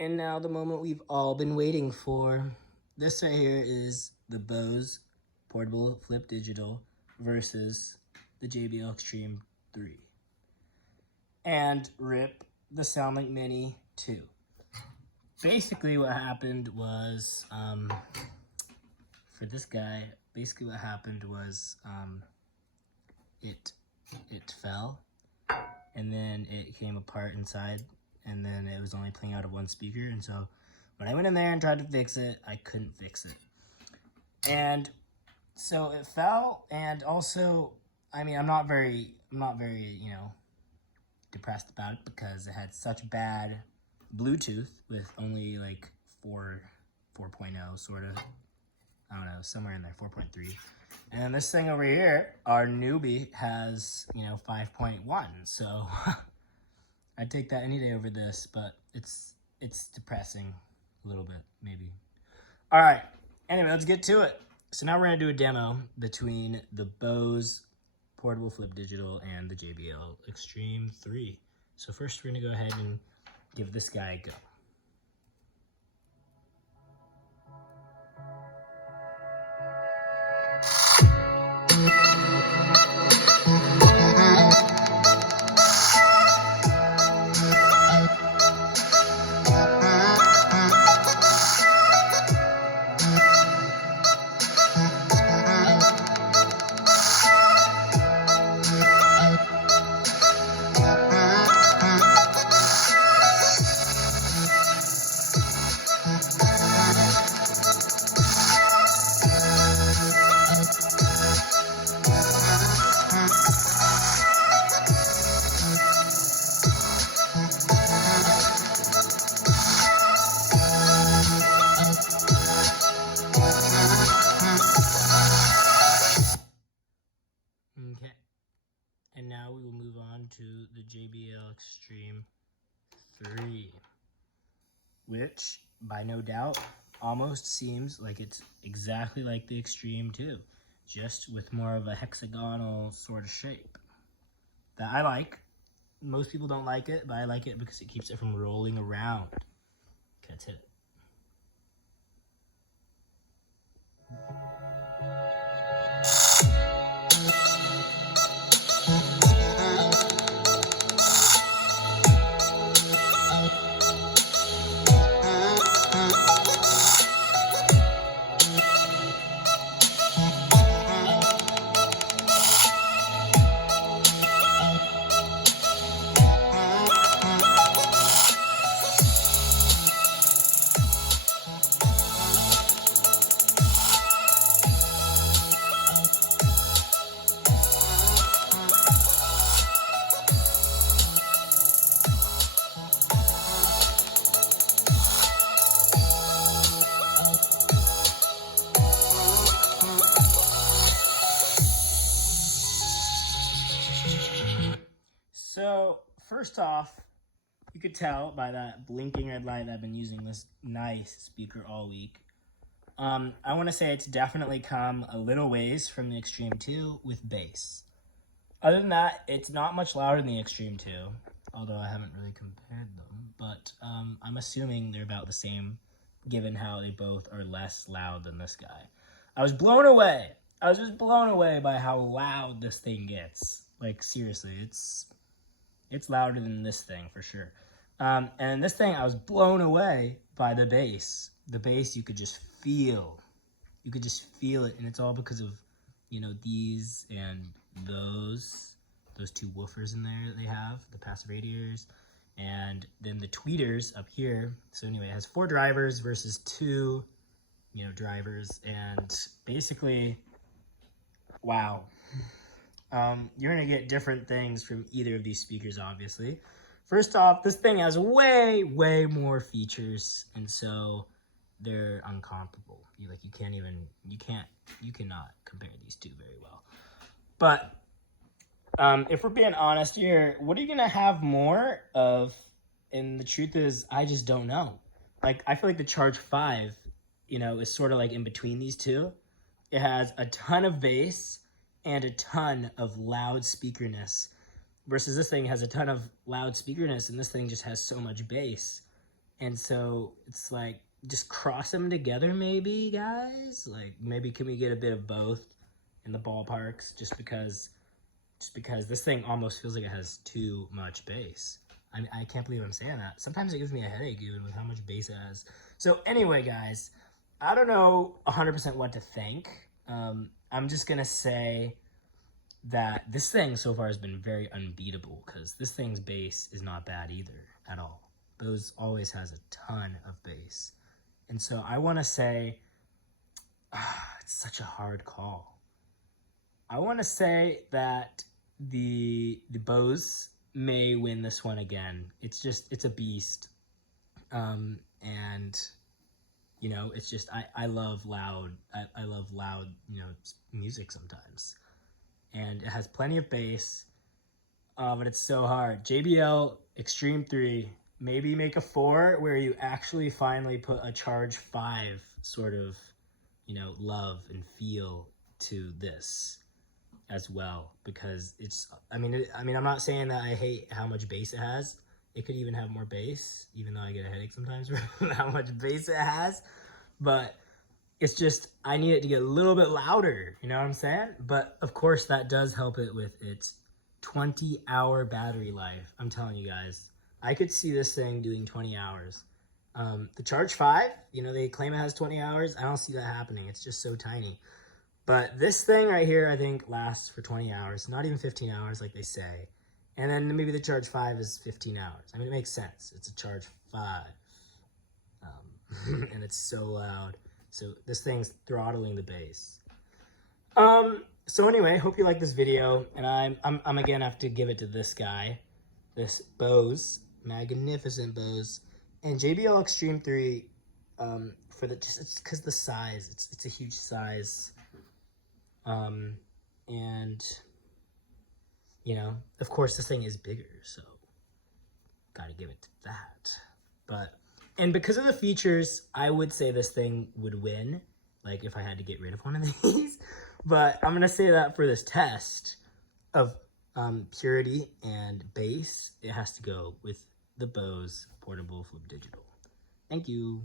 And now the moment we've all been waiting for. This right here is the Bose Portable Flip Digital versus the JBL Xtreme 3. And rip the SoundLink Mini 2. Basically what happened was, for this guy, basically what happened was it fell, and then it came apart inside, and then it was only playing out of one speaker, and so when I went in there and tried to fix it, I couldn't fix it. And so it fell, and also, I mean, I'm not very, you know, depressed about it because it had such bad Bluetooth with only like 4.0 sort of, I don't know, somewhere in there, 4.3. And then this thing over here, our newbie, has, you know, 5.1. So I'd take that any day over this, but it's depressing a little bit, maybe. All right. Anyway, let's get to it. So now we're going to do a demo between the Bose Portable Flip Digital and the JBL Xtreme 3. So first we're going to go ahead and give this guy a go. Okay, and now we will move on to the JBL Xtreme 3, which, by no doubt, almost seems like it's exactly like the Xtreme 2, just with more of a hexagonal sort of shape that I like. Most people don't like it, but I like it because it keeps it from rolling around. Okay, let's hit it. So, first off, you could tell by that blinking red light that I've been using this nice speaker all week. I want to say it's definitely come a little ways from the Xtreme 2 with bass. Other than that, it's not much louder than the Xtreme 2, although I haven't really compared them, but I'm assuming they're about the same, given how they both are less loud than this guy. I was blown away. I was just blown away by how loud this thing gets. Like, seriously, it's louder than this thing for sure. And this thing, I was blown away by the bass. The bass you could just feel. You could just feel it, and it's all because of, you know, these and those two woofers in there that they have, the passive radiators, and then the tweeters up here. So anyway, it has 4 drivers versus 2, you know, drivers, and basically, wow. You're gonna get different things from either of these speakers, obviously. First off, this thing has way more features, and so they're uncomparable. You cannot compare these two very well. But if we're being honest here, what are you gonna have more of? And the truth is, I just don't know. Like, I feel like the Charge 5, you know, is sort of like in between these two. It has a ton of bass and a ton of loud speakerness, versus this thing has a ton of loud speakerness, and this thing just has so much bass. And so it's like, just cross them together maybe, guys. Like, maybe can we get a bit of both in the ballparks, just because this thing almost feels like it has too much bass. I mean, I can't believe I'm saying that. Sometimes it gives me a headache even with how much bass it has. So anyway, guys, I don't know 100% what to think. I'm just gonna say that this thing so far has been very unbeatable, because this thing's bass is not bad either at all. Bose always has a ton of bass. And so I want to say, it's such a hard call. I want to say that the Bose may win this one again. It's a beast. And you know, it's just, I love loud, I love loud, you know, music sometimes. And it has plenty of bass, but it's so hard. JBL Xtreme 3, maybe make a 4 where you actually finally put a charge 5 sort of, you know, love and feel to this as well, because it's, I mean, I'm not saying that I hate how much bass it has. It could even have more bass, even though I get a headache sometimes from how much bass it has. But it's just, I need it to get a little bit louder, you know what I'm saying? But of course that does help it with its 20-hour battery life. I'm telling you guys, I could see this thing doing 20 hours. The Charge 5, you know, they claim it has 20 hours. I don't see that happening. It's just so tiny. But this thing right here, I think, lasts for 20 hours, not even 15 hours like they say. And then maybe the Charge 5 is 15 hours. I mean, it makes sense. It's a Charge 5. And it's so loud. So this thing's throttling the bass. So anyway, hope you like this video. And I'm again have to give it to this guy, this Bose, magnificent Bose, and JBL Xtreme 3. For the it's because the size, it's a huge size. And you know, of course, this thing is bigger, so gotta give it to that. But, and because of the features, I would say this thing would win, like if I had to get rid of one of these. But I'm gonna say that for this test of purity and bass, it has to go with the Bose Portable Flip Digital. Thank you.